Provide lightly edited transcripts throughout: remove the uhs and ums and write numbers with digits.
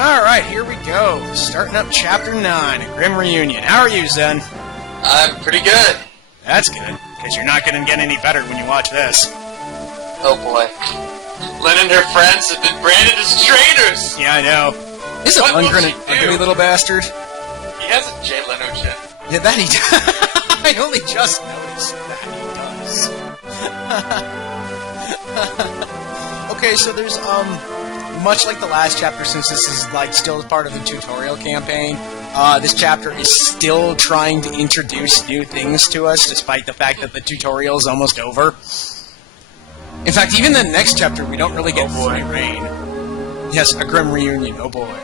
Alright, here we go. Starting up Chapter 9, A Grim Reunion. How are you, Zen? I'm pretty good. That's good, because you're not going to get any better when you watch this. Oh boy. Lynn and her friends have been branded as traitors! Yeah, I know. Isn't Lundgren a ugly little bastard? He has a Jay Leno chin. Yeah, that he does. I only just noticed that he does. Okay, so there's, much like the last chapter, since this is, like, still part of the tutorial campaign, this chapter is still trying to introduce new things to us, despite the fact that the tutorial is almost over. In fact, even the next chapter, we don't really get free reign. Yes, a grim reunion, oh boy.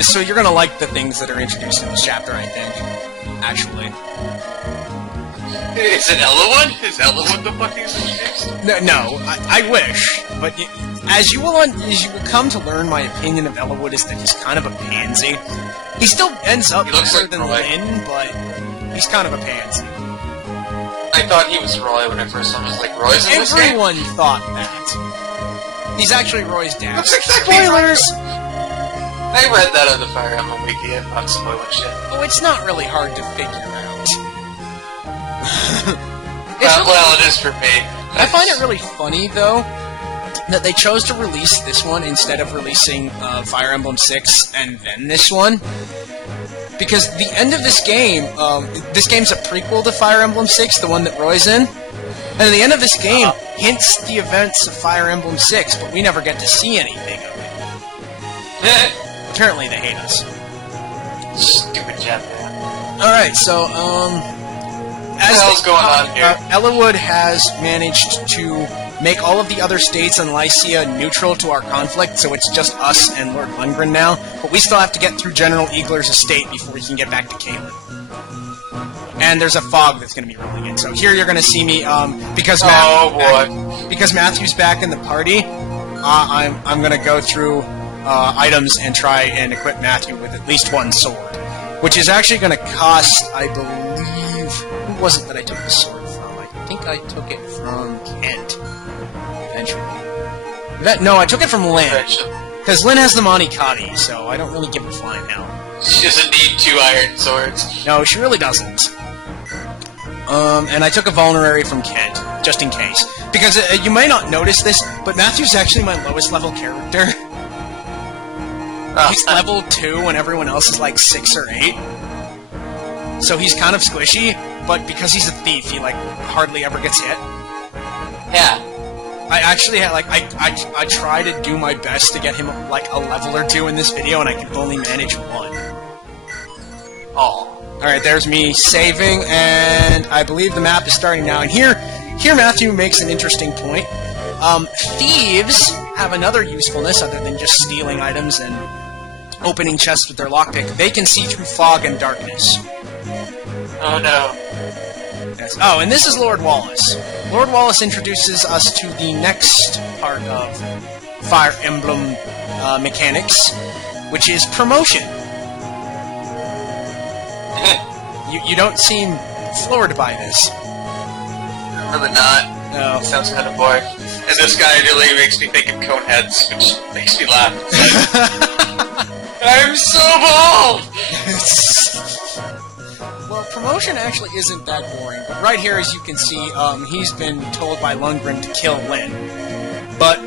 So you're gonna like the things that are introduced in this chapter, I think. Actually. Is it Ella one? Is Ella one the fucking introduced? No, I wish, but as you will come to learn, my opinion of Ellawood is that he's kind of a pansy. He still ends up better than Lynn, but he's kind of a pansy. I thought he was Roy when I first saw him. I was like, Roy's in this game? Everyone thought that. He's actually Roy's dad. That's exactly Spoilers! I read that on the Fire Emblem wiki about spoiling shit. Oh, it's not really hard to figure out. Well, it is for me. I find it really funny, though, that they chose to release this one instead of releasing Fire Emblem 6 and then this one. Because the end of this game, this game's a prequel to Fire Emblem 6, the one that Roy's in. And the end of this game hints the events of Fire Emblem 6, but we never get to see anything of it. Apparently they hate us. Stupid Jeff, man. Alright, so, what the hell's going on here? Ellawood has managed to make all of the other states in Lycia neutral to our conflict, so it's just us and Lord Lundgren now. But we still have to get through General Eagler's estate before we can get back to Caelin. And there's a fog that's going to be rolling in. So here you're going to see me, because because Matthew's back in the party, I'm going to go through items and try and equip Matthew with at least one sword. Which is actually going to cost, I believe... Who was it that I took the sword from? I think I took it from Kent. Eventually. No, I took it from Lynn. Because Lynn has the Monikati, so I don't really give a flying hell. She doesn't need 2 iron swords. No, she really doesn't. And I took a vulnerary from Kent, just in case. Because you may not notice this, but Matthew's actually my lowest level character. He's level 2 when everyone else is like 6 or 8. So he's kind of squishy, but because he's a thief, he like hardly ever gets hit. Yeah. I actually had I try to do my best to get him like a level or 2 in this video, and I can only manage 1. Oh. Alright, there's me saving, and I believe the map is starting now. And here Matthew makes an interesting point. Thieves have another usefulness other than just stealing items and opening chests with their lockpick. They can see through fog and darkness. Oh no. Yes. Oh, and this is Lord Wallace. Lord Wallace introduces us to the next part of Fire Emblem mechanics, which is promotion. You don't seem floored by this. I'm really not. No. It sounds kind of boring. And this guy really makes me think of Coneheads, which makes me laugh. I'm so bald! Well, promotion actually isn't that boring, but right here, as you can see, he's been told by Lundgren to kill Lynn. But,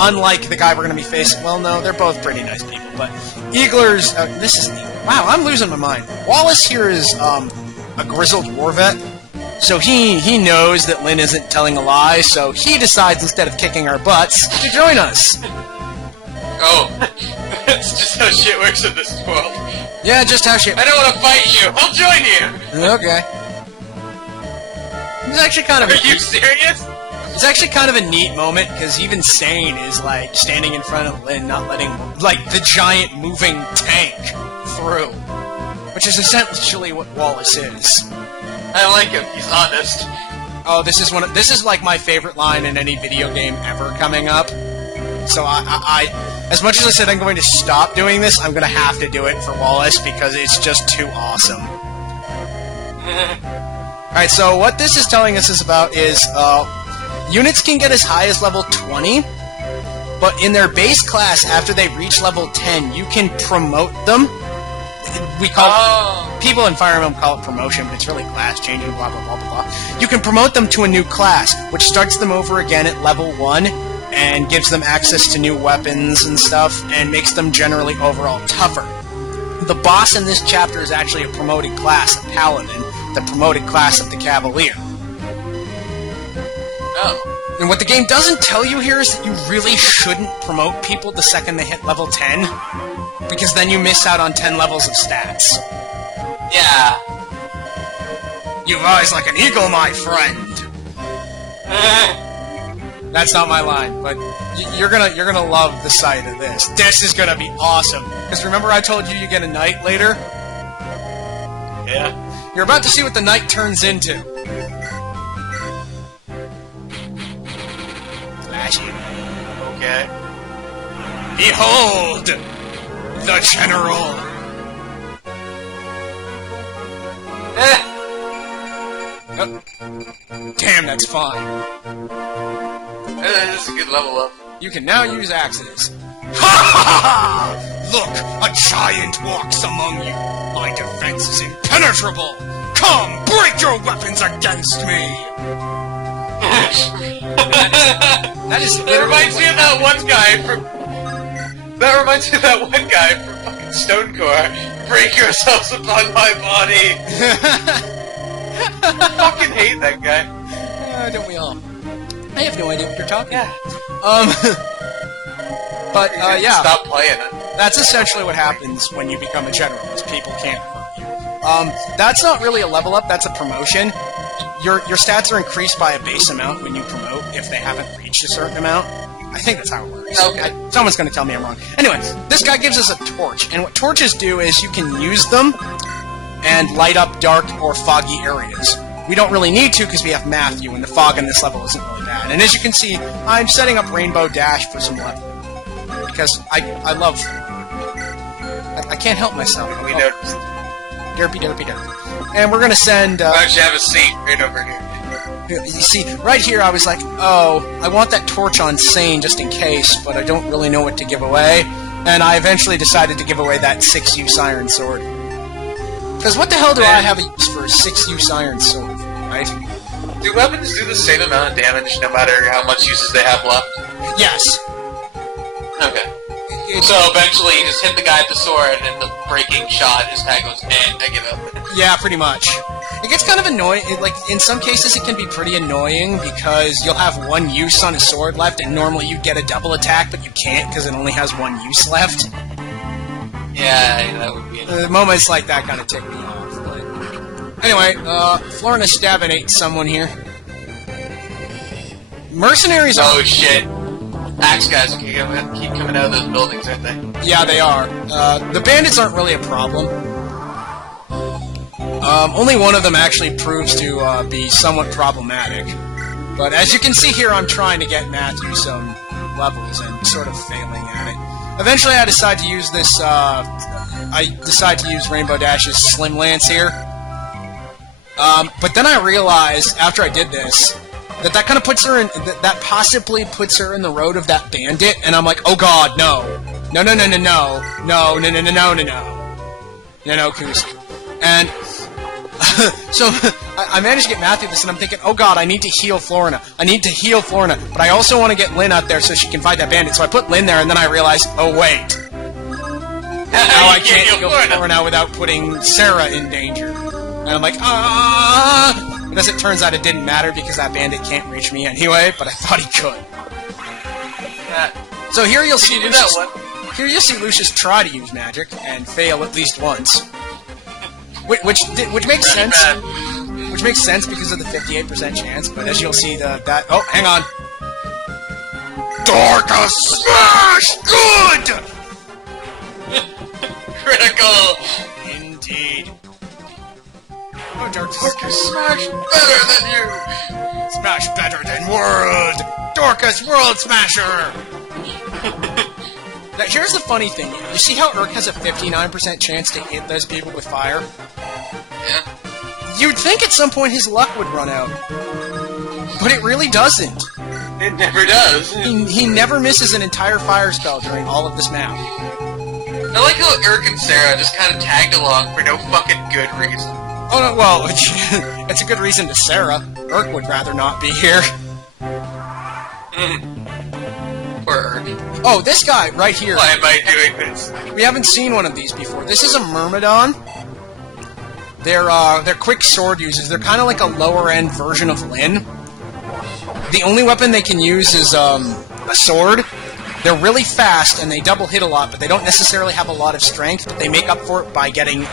unlike the guy we're going to be facing, well, no, they're both pretty nice people, but Eagler's, this is, wow, I'm losing my mind. Wallace here is, a grizzled war vet, so he knows that Lynn isn't telling a lie, so he decides, instead of kicking our butts, to join us. Oh, that's just how shit works in this world. Yeah, just how shit... I don't want to fight you! I'll join you! Okay. It's actually kind of... Are you serious? It's actually kind of a neat moment, because even Sane is, like, standing in front of Lynn, not letting, like, the giant moving tank through. Which is essentially what Wallace is. I like him. He's honest. Oh, this is like my favorite line in any video game ever coming up. So I as much as I said I'm going to stop doing this, I'm going to have to do it for Wallace because it's just too awesome. Alright, so what this is telling us is about is, units can get as high as level 20, But in their base class, after they reach level 10, you can promote them. We call people in Fire Emblem call it promotion, but it's really class changing, blah, blah, blah, blah, blah. You can promote them to a new class, which starts them over again at level 1, and gives them access to new weapons and stuff, and makes them generally overall tougher. The boss in this chapter is actually a promoted class, a paladin, the promoted class of the cavalier. Oh. And what the game doesn't tell you here is that you really shouldn't promote people the second they hit level 10, because then you miss out on 10 levels of stats. Yeah. You rise like an eagle, my friend! That's not my line, but you're gonna love the sight of this. This is gonna be awesome. Because remember I told you get a knight later? Yeah. You're about to see what the knight turns into. Flash him. Okay. Behold! The general! Oh. Damn, that's fine. This is a good level up. You can now use axes. Ha ha ha! Look, a giant walks among you. My defense is impenetrable. Come, break your weapons against me. That is. That reminds me of that one guy from. That reminds me of that one guy from fucking Stonecore. Break yourselves upon my body. I fucking hate that guy. Don't we all? I have no idea what you're talking about. But yeah. Stop playing it. That's essentially what happens when you become a general, is people can't hurt you. That's not really a level up, that's a promotion. Your stats are increased by a base amount when you promote, if they haven't reached a certain amount. I think that's how it works. Okay. Someone's going to tell me I'm wrong. Anyway, this guy gives us a torch, and what torches do is you can use them and light up dark or foggy areas. We don't really need to because we have Matthew, and the fog in this level isn't really bad. And as you can see, I'm setting up Rainbow Dash for some level. Because I love... I can't help myself. We noticed. Derpy, derpy, derpy. And we're going to send... Why don't you have a seat right over here? You see, right here I was like, oh, I want that torch on Sane just in case, but I don't really know what to give away. And I eventually decided to give away that 6-use iron sword. Because what the hell do I have a use for a 6-use iron sword, right? Do weapons do the same amount of damage no matter how much uses they have left? Yes. Okay. So eventually you just hit the guy with the sword and the breaking shot, his tag goes, I give up. Yeah, pretty much. It gets kind of annoying. Like, in some cases it can be pretty annoying because you'll have one use on a sword left and normally you get a double attack, but you can't because it only has one use left. Yeah, that would be moments like that kind of tick me off. But anyway, Florina Stabinates someone here. Mercenaries are... Oh shit. Axe guys keep coming out of those buildings, aren't they? Yeah, they are. The bandits aren't really a problem. Only one of them actually proves to be somewhat problematic. But as you can see here, I'm trying to get Matthew some levels and sort of failing at it. Eventually, I decide to use this. I decide to use Rainbow Dash's Slim Lance here. But then I realized after I did this that kind of puts her in. That possibly puts her in the road of that bandit, and I'm like, oh god, no, no, no, no, no, no, no, no, no, no, no, no, no, no, Kuski, and. So, I managed to get Matthew this, and I'm thinking, oh god, I need to heal Florina. I need to heal Florina, but I also want to get Lynn out there so she can fight that bandit. So I put Lynn there, and then I realized, oh wait. Now I can't heal Florina without putting Sarah in danger. And I'm like, ah! But as it turns out, it didn't matter because that bandit can't reach me anyway, but I thought he could. So here you'll see Lucius try to use magic, and fail at least once. Which makes sense. Which makes sense because of the 58% chance. But as you'll see, oh, hang on. Dorcas smash good. Critical. Indeed. Oh, Dorcas smash better than you. Smash better than world. Dorcas World Smasher. Now, here's the funny thing. You see how Urk has a 59% chance to hit those people with fire? Yeah. You'd think at some point his luck would run out. But it really doesn't. It never does. He never misses an entire fire spell during all of this map. I like how Urk and Sarah just kind of tagged along for no fucking good reason. Oh no, well, it's a good reason to Sarah. Urk would rather not be here. Poor Urk. Oh, this guy right here. Why am I doing this? We haven't seen one of these before. This is a Myrmidon. They're quick sword users. They're kind of like a lower-end version of Lyn. The only weapon they can use is a sword. They're really fast, and they double hit a lot, but they don't necessarily have a lot of strength, but they make up for it by getting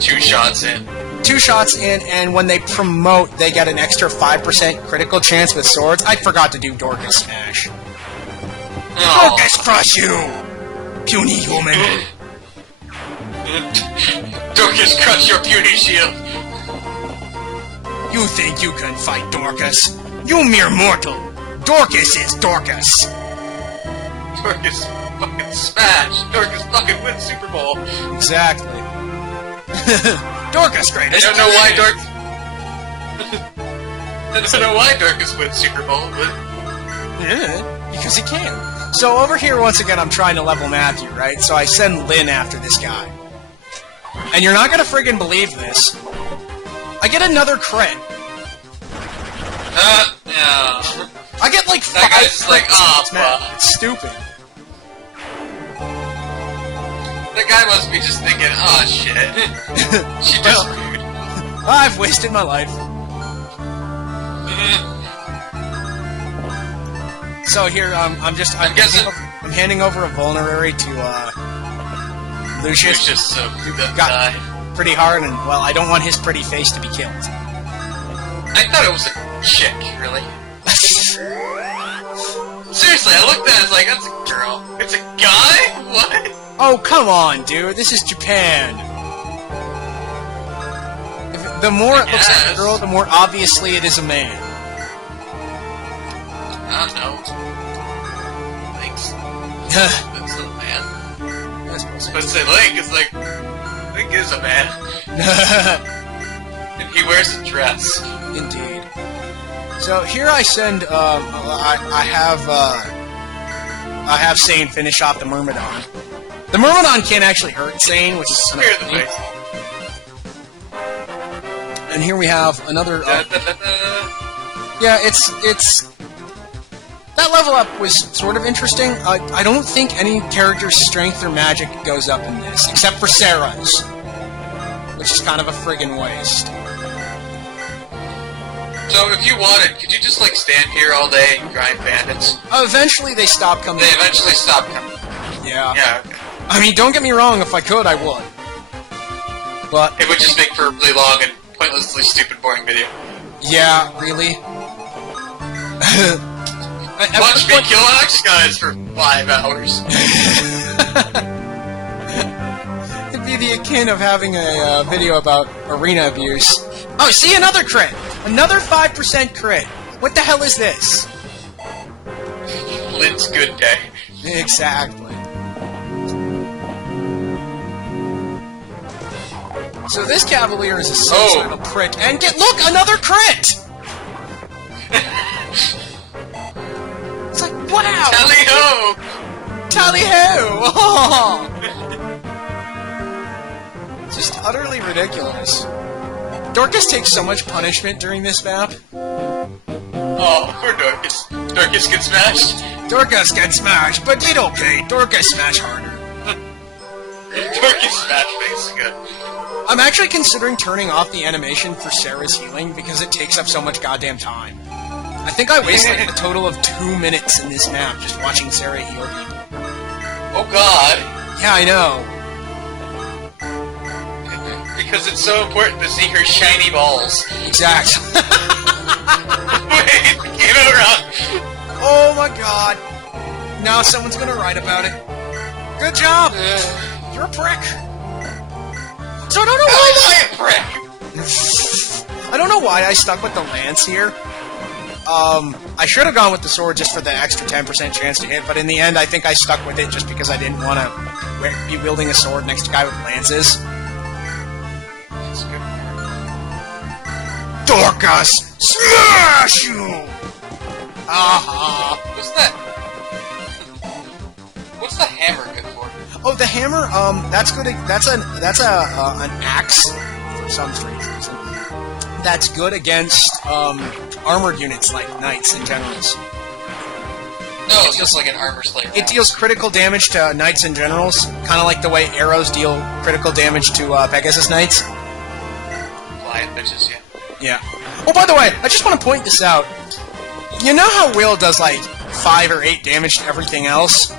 2 shots in. 2 shots in, and when they promote, they get an extra 5% critical chance with swords. I forgot to do Dorcas Smash. Oh. Dorcas crush you! Puny human! Dorcas, crush your puny shield! You think you can fight Dorcas? You mere mortal! Dorcas is Dorcas! Dorcas fucking smash! Dorcas fucking win Super Bowl! Exactly. Dorcas greatest! I don't know why Dorcas wins Super Bowl, but... Yeah, because he can. So over here, once again, I'm trying to level Matthew, right? So I send Lyn after this guy. And you're not gonna friggin' believe this. I get another crit. Yeah. I get like 5 That guy's just like, crits in this map. fuck. It's stupid. That guy must be just thinking, oh shit. She just rude. I've wasted my life. So here, I'm handing over a vulnerary to Lucius. Lucius, so who doesn't got die. pretty hard, and well, I don't want his pretty face to be killed. I thought it was a chick, really. Seriously, I looked at it, I was like, that's a girl. It's a guy? What? Oh, come on, dude. This is Japan. The more it looks like a girl, the more obviously it is a man. I don't know. Thanks. That's a man. But say Link is like... Link is a man. And he wears a dress. Indeed. So here I send, I have Sane finish off the Myrmidon. The Myrmidon can't actually hurt Sane, which is Spear in the face. And here we have another, yeah, it's, that level up was sort of interesting. I don't think any character's strength or magic goes up in this, except for Sarah's, which is kind of a friggin' waste. So if you wanted, could you just like stand here all day and grind bandits? Eventually they stop coming. They eventually stop coming. Yeah. Yeah, okay. I mean, don't get me wrong, if I could, I would. But... It would just make for a really long and pointlessly stupid, boring video. Yeah, really? Watch me kill Axe guys for 5 hours. It'd be the akin of having a video about arena abuse. Oh, see, another crit! Another 5% crit! What the hell is this? Lynn's good day. Exactly. So this Cavalier is a suicidal prick, and look, another crit! It's like, wow! Tally-ho! Tally-ho! Oh! Just utterly ridiculous. Dorcas takes so much punishment during this map. Oh, poor Dorcas. Dorcas gets smashed. Dorcas gets smashed, but it's okay. Dorcas smash harder. Dorcas smash face good. I'm actually considering turning off the animation for Sarah's healing because it takes up so much goddamn time. I think I wasted like a total of 2 minutes in this map just watching Sarah heal people. Oh god. Yeah, I know. Because it's so important to see her shiny balls. Exactly. Wait, came out wrong. Oh my god. Now someone's gonna write about it. Good job. You're a prick. So I don't know why I a prick. I don't know why I stuck with the lance here. I should have gone with the sword just for the extra 10% chance to hit, but in the end I think I stuck with it just because I didn't want to be wielding a sword next to a guy with lances. That's good. Dorcas, smash you! Aha! What's the hammer good for? Oh, the hammer. That's good. That's an axe for some strange reason. That's good against armored units like knights and generals. No, it's just like an armor slayer. It deals critical damage to knights and generals, kind of like the way arrows deal critical damage to Pegasus knights. Flying bitches, yeah. Yeah. Oh, by the way, I just want to point this out. You know how Will does like 5 or 8 damage to everything else?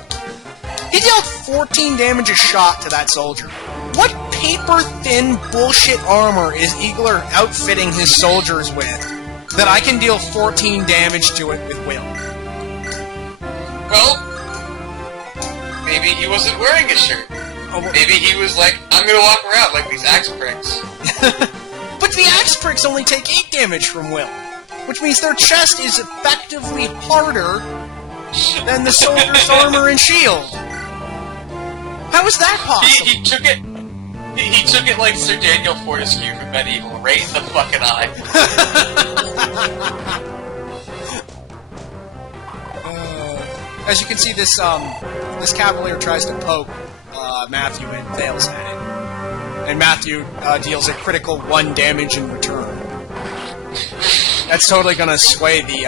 He dealt 14 damage a shot to that soldier. What paper-thin bullshit armor is Eagler outfitting his soldiers with that I can deal 14 damage to it with Will? Well, maybe he wasn't wearing a shirt. Oh, well, maybe he was like, I'm gonna walk around like these axe pricks. But the axe pricks only take 8 damage from Will, which means their chest is effectively harder than the soldier's armor and shield. How is that possible? He took it. He took it like Sir Daniel Fortescue from Medieval, right in the fucking eye. As you can see, this cavalier tries to poke Matthew and fails at it, and Matthew deals a critical 1 damage in return. That's totally going to sway the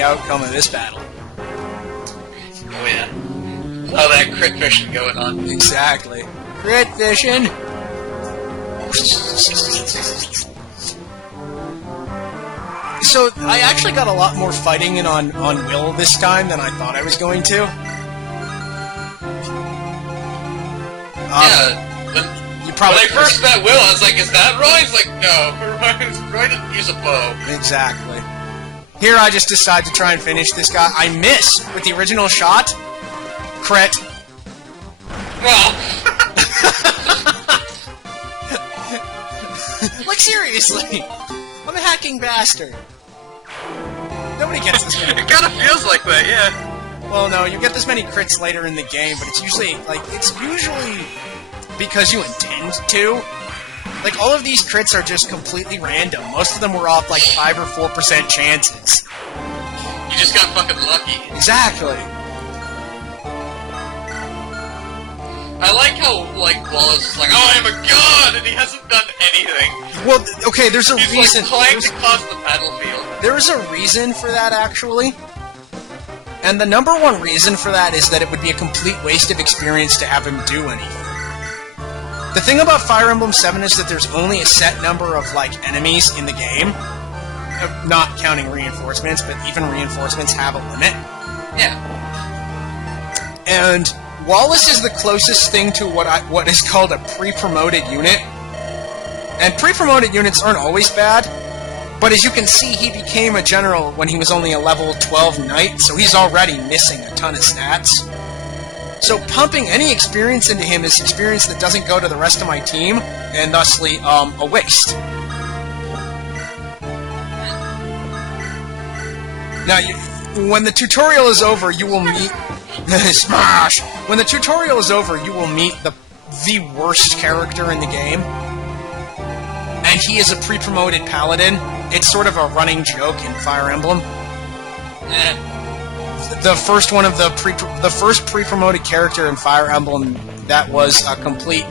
outcome of this battle. Oh yeah. Oh, that crit fishing going on. Exactly. Crit fishing. So, I actually got a lot more fighting in on Will this time than I thought I was going to. You probably when I first met Will, I was like, is that Roy? He's like, no, Roy didn't use a bow. Exactly. Here I just decide to try and finish this guy. I miss with the original shot. Crit. Well. Like, seriously. I'm a hacking bastard. Nobody gets this many. It kind of feels like that, yeah. Well, no, you get this many crits later in the game, but it's usually because you intend to. Like, all of these crits are just completely random. Most of them were off, like, 5 or 4% chances. You just got fucking lucky. Exactly. I like how, like, Wallace is like, oh, I am a god, and he hasn't done anything. Well, okay, there's a reason. He's, like, claimed to cause the battlefield. There is a reason for that, actually. And the number one reason for that is that it would be a complete waste of experience to have him do anything. The thing about Fire Emblem 7 is that there's only a set number of, like, enemies in the game. Not counting reinforcements, but even reinforcements have a limit. Yeah. And Wallace is the closest thing to what is called a pre-promoted unit. And pre-promoted units aren't always bad, but as you can see, he became a general when he was only a level 12 knight, so he's already missing a ton of stats. So pumping any experience into him is experience that doesn't go to the rest of my team, and thusly, a waste. Now, when the tutorial is over, you will meet... Smash! When the tutorial is over, you will meet the worst character in the game. And he is a pre-promoted paladin. It's sort of a running joke in Fire Emblem. The first one of the first pre-promoted character in Fire Emblem that was a complete...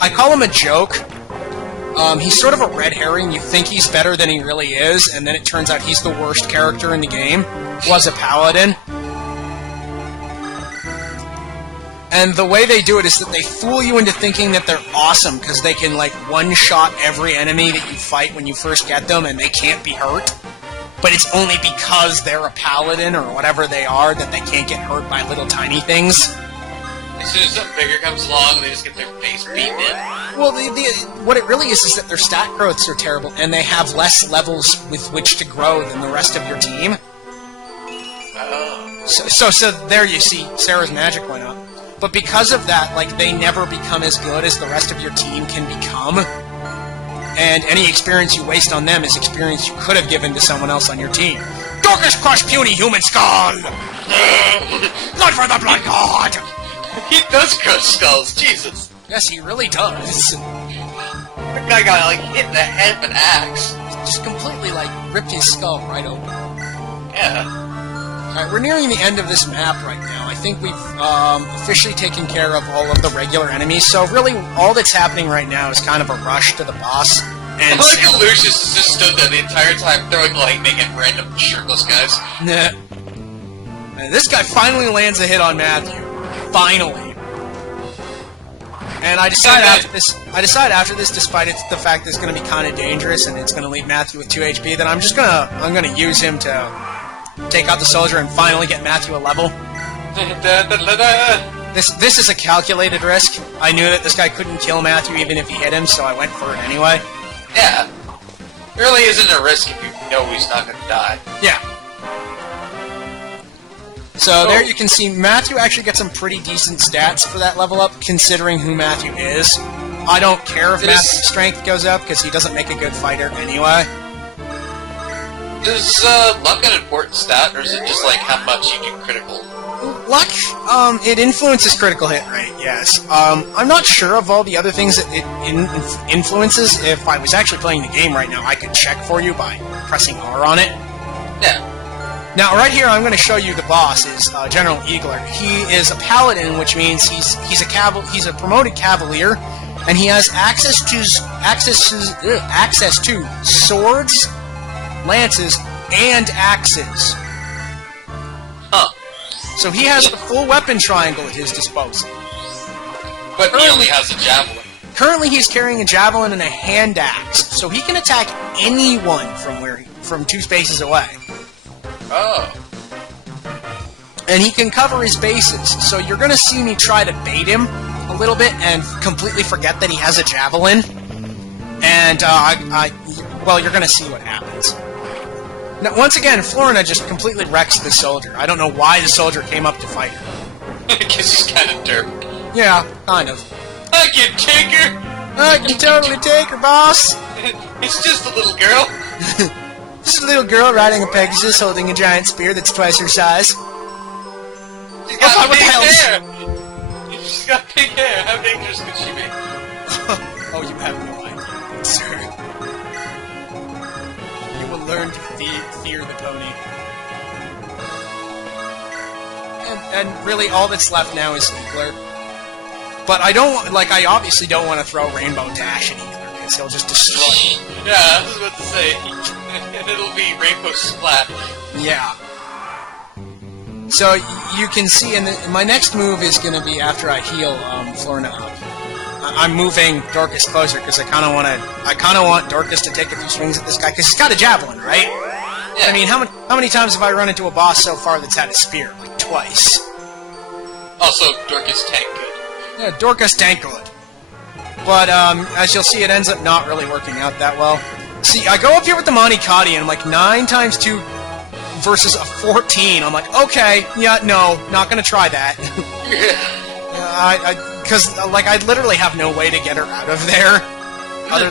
I call him a joke. He's sort of a red herring. You think he's better than he really is, and then it turns out he's the worst character in the game. Was a paladin. And the way they do it is that they fool you into thinking that they're awesome because they can, like, one-shot every enemy that you fight when you first get them and they can't be hurt. But it's only because they're a paladin or whatever they are that they can't get hurt by little tiny things. As soon as something bigger comes along, they just get their face beaten in. Well, what it really is that their stat growths are terrible and they have less levels with which to grow than the rest of your team. Oh. So there you see, Sarah's magic went up. But because of that, like, they never become as good as the rest of your team can become. And any experience you waste on them is experience you could have given to someone else on your team. Dorcas crush puny human skull! Blood for the blood god! He does crush skulls, Jesus. Yes, he really does. That guy got, like, hit in the head with an axe. Just completely, like, ripped his skull right open. Yeah. Alright, we're nearing the end of this map right now. I think we've officially taken care of all of the regular enemies, so really all that's happening right now is kind of a rush to the boss. And I like how Lucius just stood there the entire time throwing lightning at random shirtless guys. Nah. And this guy finally lands a hit on Matthew. Finally. And I decide after this, despite the fact that it's going to be kind of dangerous and it's going to leave Matthew with 2 HP, that I'm gonna use him to take out the soldier and finally get Matthew a level. This is a calculated risk. I knew that this guy couldn't kill Matthew even if he hit him, so I went for it anyway. Yeah. It really isn't a risk if you know he's not going to die. Yeah. So there you can see Matthew actually gets some pretty decent stats for that level up, considering who Matthew is. I don't care if Matthew's strength goes up, because he doesn't make a good fighter anyway. Is luck an important stat, or is it just like how much you do critical? Luck, it influences critical hit rate, yes. I'm not sure of all the other things that it influences. If I was actually playing the game right now, I could check for you by pressing R on it. Yeah. Now, right here, I'm going to show you the boss is General Eagler. He is a paladin, which means he's a promoted cavalier, and he has access to swords, lances, and axes. Huh. So he has the full weapon triangle at his disposal. But he only has a javelin. Currently, he's carrying a javelin and a hand axe, so he can attack anyone from 2 spaces away. Oh. And he can cover his bases, so you're going to see me try to bait him a little bit and completely forget that he has a javelin. And, well, you're going to see what happens. Now, once again, Florina just completely wrecks the soldier. I don't know why the soldier came up to fight her. Because he's kind of derp. Yeah, kind of. I can take her! I can totally take her, boss! It's just a little girl. This is a little girl riding a Pegasus holding a giant spear that's twice her size. She's got big hair! She's got big hair. How dangerous could she be? Oh, you have no idea, sir. You will learn to fear the pony. And really, all that's left now is Eagler. But I obviously don't want to throw Rainbow Dash at Eagler, because he'll just destroy me. Yeah, I was about to say. And it'll be Rainbow Splat. Yeah. So you can see, and my next move is going to be after I heal Florina up. I'm moving Dorcas closer because I kind of want Dorcas to take a few swings at this guy because he's got a javelin, right? Yeah. I mean, how many times have I run into a boss so far that's had a spear? Like twice. Also, Dorcas tank good. Yeah, Dorcas tank good. But as you'll see, it ends up not really working out that well. See, I go up here with the Monikati, and I'm like 9 times 2 versus a 14. I'm like, okay, yeah, no, not gonna try that. Because I literally have no way to get her out of there, other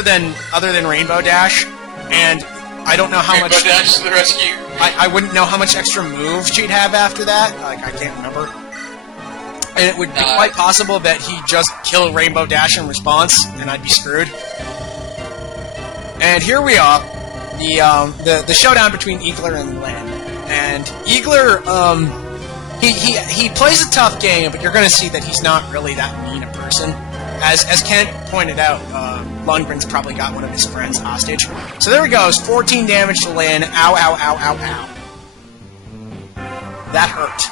than Rainbow Dash, and I don't know how much. Rainbow Dash to the rescue. I wouldn't know how much extra moves she'd have after that. Like, I can't remember. And it would be quite possible that he'd just kill Rainbow Dash in response, and I'd be screwed. And here we are, the showdown between Eagler and Lynn. And Eagler, he plays a tough game, but you're going to see that he's not really that mean a person. As Kent pointed out, Lundgren's probably got one of his friends hostage. So there he goes, 14 damage to Lynn. Ow, ow, ow, ow, ow. That hurt.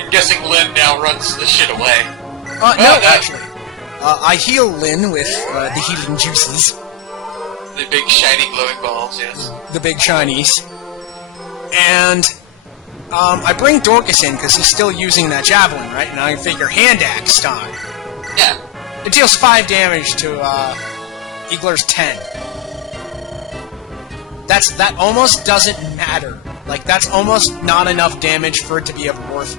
I'm guessing Lynn now runs the shit away. No, actually. I heal Lynn with the healing juices. The big, shiny, glowing balls, yes. The big shinies. And I bring Dorcas in because he's still using that javelin, right? And I figure hand axe time. Yeah. It deals 5 damage to Eagler's 10. That almost doesn't matter. Like, that's almost not enough damage for it to be worth it.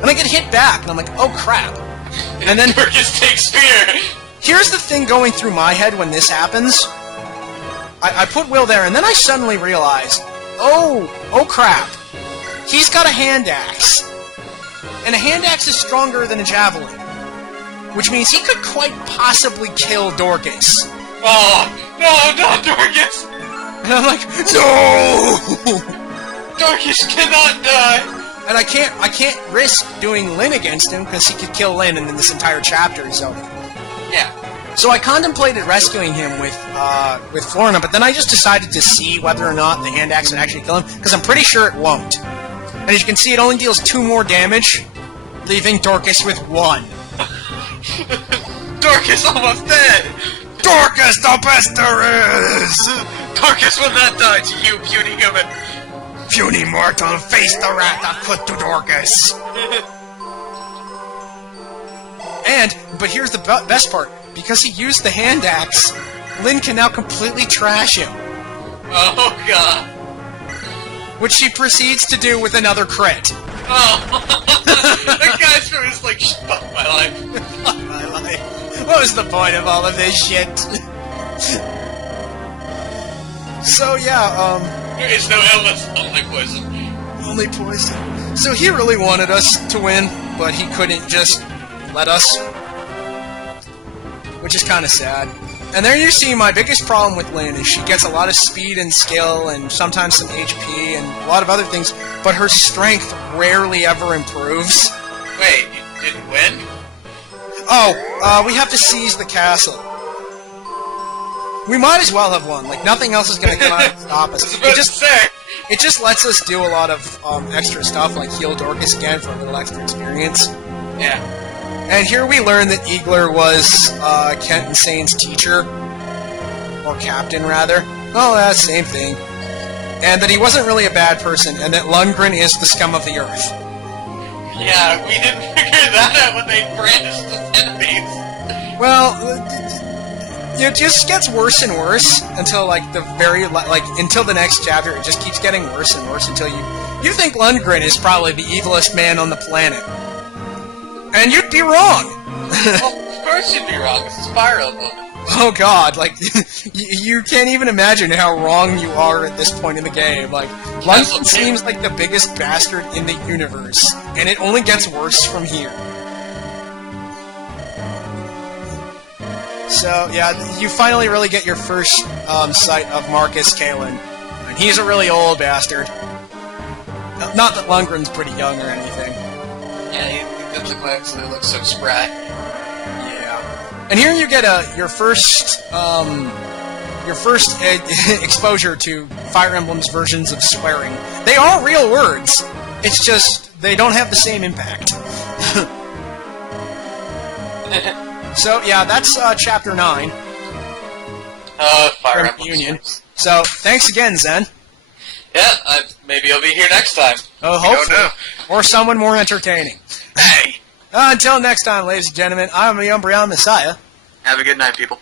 And I get hit back, and I'm like, oh crap. And then Dorcas takes spear. Here's the thing going through my head when this happens. I put Will there, and then I suddenly realize, oh crap. He's got a hand axe. And a hand axe is stronger than a javelin. Which means he could quite possibly kill Dorcas. Oh, no, not Dorcas! And I'm like, no! Dorcas cannot die! And I can't risk doing Lyn against him, because he could kill Lyn, and then this entire chapter is over. Yeah. So I contemplated rescuing him with Florina, but then I just decided to see whether or not the hand axe would actually kill him, because I'm pretty sure it won't. And as you can see, it only deals 2 more damage, leaving Dorcas with 1. Dorcas almost dead! Dorcas, the best there is! Dorcas will not die to you, puny human! Puny mortal, face the wrath of put to Dorcas! But here's the best part. Because he used the hand axe, Lyn can now completely trash him. Oh, God. Which she proceeds to do with another crit. Oh. That guy's from his, like, fuck my life. Fuck my life. What was the point of all of this shit? So, yeah, There is no illness, only poison. Only poison. So he really wanted us to win, but he couldn't just let us. Which is kind of sad. And there you see my biggest problem with Lyn is she gets a lot of speed and skill and sometimes some HP and a lot of other things, but her strength rarely ever improves. Wait, you didn't win? Oh, we have to seize the castle. We might as well have won. Like, nothing else is going to come out and stop us. It just lets us do a lot of extra stuff, like heal Dorcas again for a little extra experience. Yeah. And here we learn that Igler was Kent and Sane's teacher. Or captain, rather. Oh, that's the same thing. And that he wasn't really a bad person, and that Lundgren is the scum of the earth. Yeah, we didn't figure that out when they brandished the enemies. Well, it just gets worse and worse until, like, until the next chapter. It just keeps getting worse and worse until you think Lundgren is probably the evilest man on the planet. And you'd be wrong! Well, of course you'd be wrong, this is Fire Emblem. Oh god, like, you can't even imagine how wrong you are at this point in the game. Like, Lundgren seems like the biggest bastard in the universe, and it only gets worse from here. So, yeah, you finally really get your first sight of Marcus Kalen. And he's a really old bastard. Not that Lundgren's pretty young or anything. Yeah, he does look like he looks so spry. Yeah. And here you get your first exposure to Fire Emblem's versions of swearing. They are real words. It's just they don't have the same impact. So yeah, that's chapter 9. Fire Emblem Union. So thanks again, Zen. Yeah, maybe I'll be here next time. Oh, hopefully. Or someone more entertaining. Hey! Until next time, ladies and gentlemen, I'm the Umbreon Messiah. Have a good night, people.